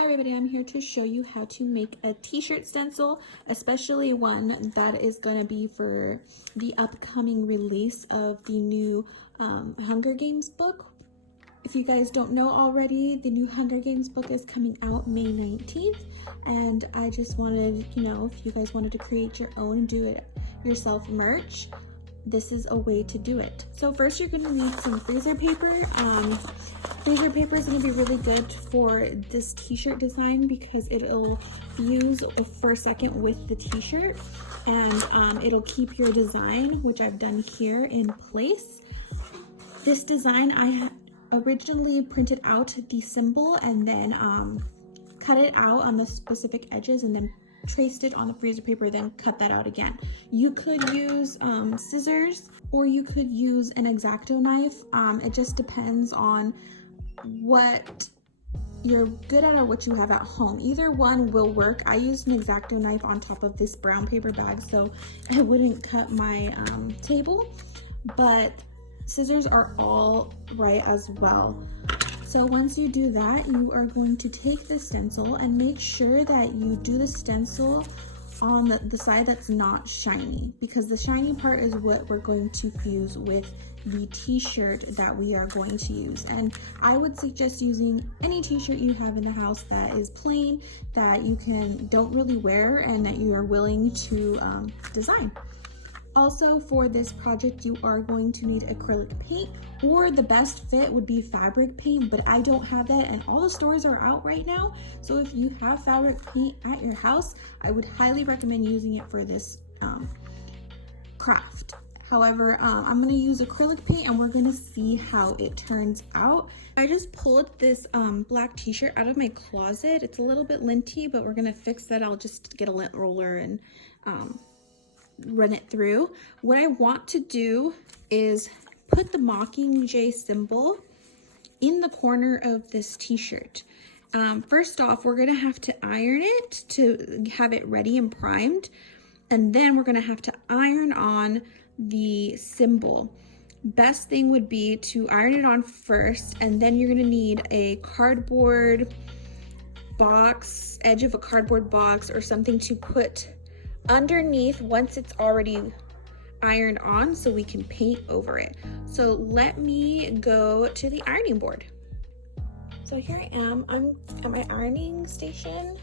Hi everybody, I'm here to show you how to make a t-shirt stencil, especially one that is going to be for the upcoming release of the new Hunger Games book. If you guys don't know already, the new Hunger Games book is coming out May 19th, and I just wanted, if you guys wanted to create your own do it yourself merch, this is a way to do it. So first you're going to need some freezer paper. Freezer paper is going to be really good for this t-shirt design because it'll fuse for a second with the t-shirt, and it'll keep your design, which I've done here, in place. This design I originally printed out the symbol and then cut it out on the specific edges and then traced it on the freezer paper, then cut that out again. You could use scissors or you could use an X-Acto knife. It just depends on what you're good at or what you have at home. Either one will work. I used an X-Acto knife on top of this brown paper bag so it wouldn't cut my table, but scissors are all right as well. So once you do that, you are going to take the stencil and make sure that you do the stencil on the side that's not shiny, because the shiny part is what we're going to fuse with the t-shirt that we are going to use. And I would suggest using any t-shirt you have in the house that is plain, that you don't really wear, and that you are willing to design. Also, for this project, you are going to need acrylic paint, or the best fit would be fabric paint, but I don't have that and all the stores are out right now. So if you have fabric paint at your house, I would highly recommend using it for this craft. However, I'm gonna use acrylic paint and we're gonna see how it turns out. I just pulled this black t-shirt out of my closet. It's a little bit linty, but we're gonna fix that. I'll just get a lint roller and run it through. What I want to do is put the Mockingjay symbol in the corner of this t-shirt. First off, we're gonna have to iron it to have it ready and primed, and then we're gonna have to iron on the symbol. Best thing would be to iron it on first, and then you're gonna need a cardboard box, edge of a cardboard box or something to put underneath once it's already ironed on so we can paint over it. So let me go to the ironing board. So here I am, I'm at my ironing station.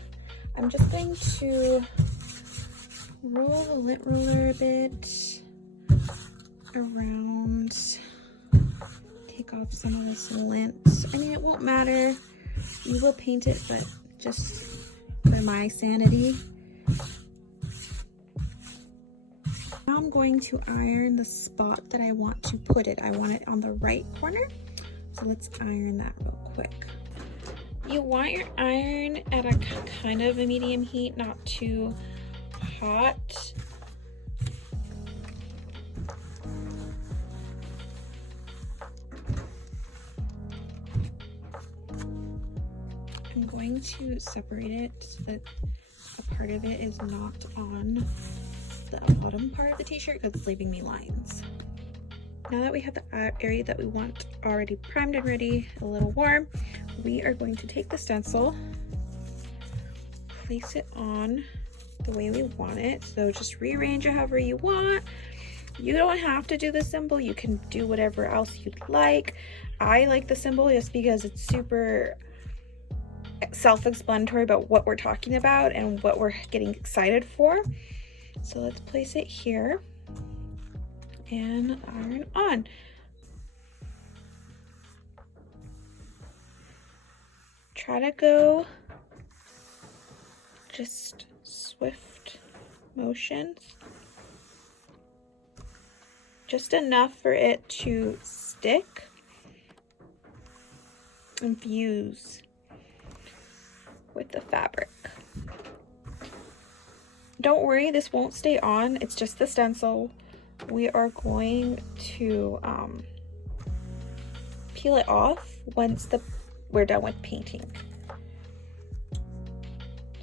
I'm just going to roll the lint roller a bit around, take off some of this lint. I mean, it won't matter, we will paint it, but just for my sanity. Now I'm going to iron the spot that I want to put it. I want it on the right corner. So let's iron that real quick. You want your iron at a kind of a medium heat, not too hot. I'm going to separate it so that a part of it is not on the bottom part of the t-shirt because it's leaving me lines. Now that we have the area that we want already primed and ready, a little warm, we are going to take the stencil, place it on the way we want it. So just rearrange it however you want. You don't have to do the symbol, you can do whatever else you'd like. I like the symbol just because it's super self-explanatory about what we're talking about and what we're getting excited for. So let's place it here and iron on. Try to go just swift motions, just enough for it to stick and fuse with the fabric. Don't worry, this won't stay on, it's just the stencil. We are going to peel it off once we're done with painting.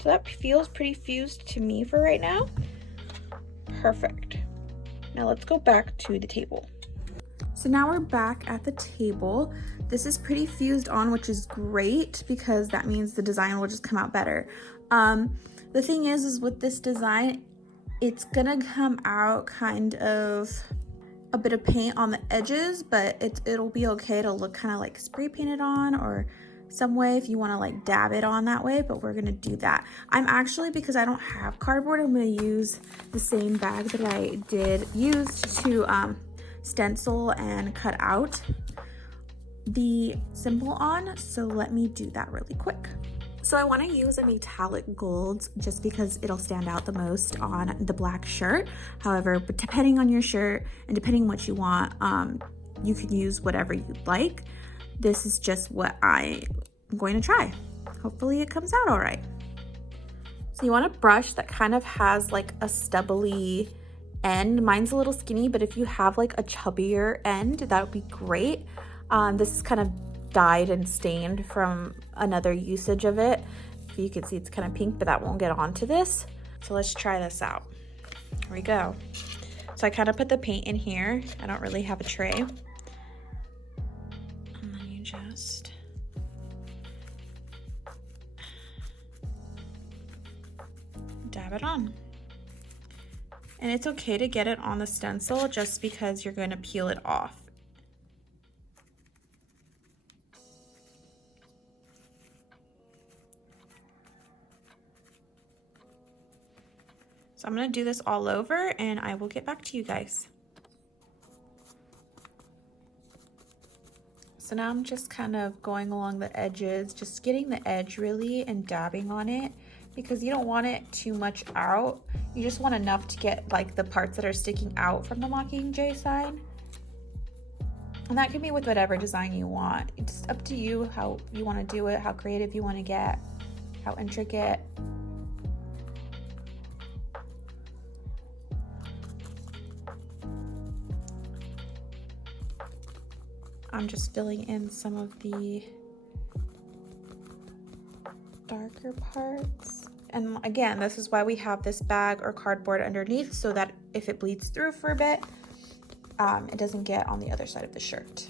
So that feels pretty fused to me for right now. Perfect. Now let's go back to the table. So now we're back at the table. This is pretty fused on, which is great because that means the design will just come out better. The thing is with this design, it's gonna come out kind of a bit of paint on the edges, but it'll be okay to look kind of like spray painted on or some way if you want to like dab it on that way, but we're gonna do that. I'm actually, because I don't have cardboard, I'm gonna use the same bag that I did use to stencil and cut out the symbol on. So let me do that really quick. So I want to use a metallic gold just because it'll stand out the most on the black shirt. However, but depending on your shirt and depending what you want, you can use whatever you'd like. This is just what I'm going to try. Hopefully it comes out all right. So you want a brush that kind of has like a stubbly end. Mine's a little skinny, but if you have like a chubbier end, that would be great. This is kind of dyed and stained from another usage of it. You can see it's kind of pink, but that won't get onto this. So let's try this out. Here we go. So I kind of put the paint in here. I don't really have a tray. And then you just dab it on. And it's okay to get it on the stencil just because you're going to peel it off. So I'm gonna do this all over and I will get back to you guys. So now I'm just kind of going along the edges, just getting the edge really and dabbing on it because you don't want it too much out. You just want enough to get like the parts that are sticking out from the Mockingjay sign. And that can be with whatever design you want. It's up to you how you want to do it, how creative you want to get, how intricate. I'm just filling in some of the darker parts. And again, this is why we have this bag or cardboard underneath, so that if it bleeds through for a bit, it doesn't get on the other side of the shirt.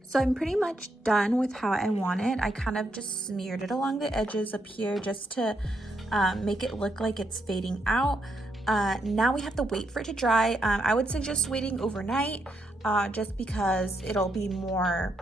So I'm pretty much done with how I want it. I kind of just smeared it along the edges up here just to make it look like it's fading out. Now we have to wait for it to dry. I would suggest waiting overnight just because it'll be more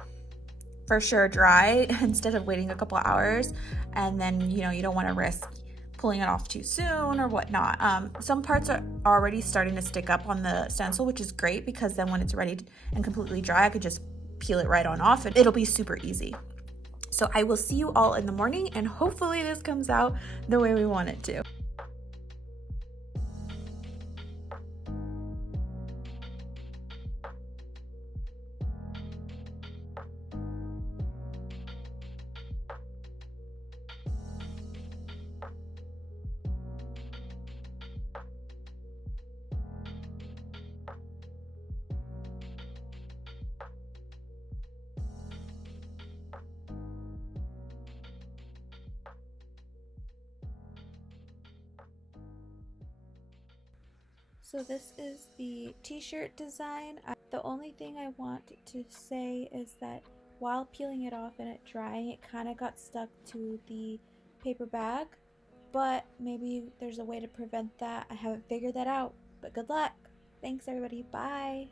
for sure dry instead of waiting a couple hours. And then, you know, you don't want to risk pulling it off too soon or whatnot. Some parts are already starting to stick up on the stencil, which is great because then when it's ready and completely dry, I could just peel it right on off and it'll be super easy. So I will see you all in the morning and hopefully this comes out the way we want it to. So this is the t-shirt design. The only thing I want to say is that while peeling it off and it drying, it kind of got stuck to the paper bag, but maybe there's a way to prevent that. I haven't figured that out, but good luck. Thanks everybody, bye.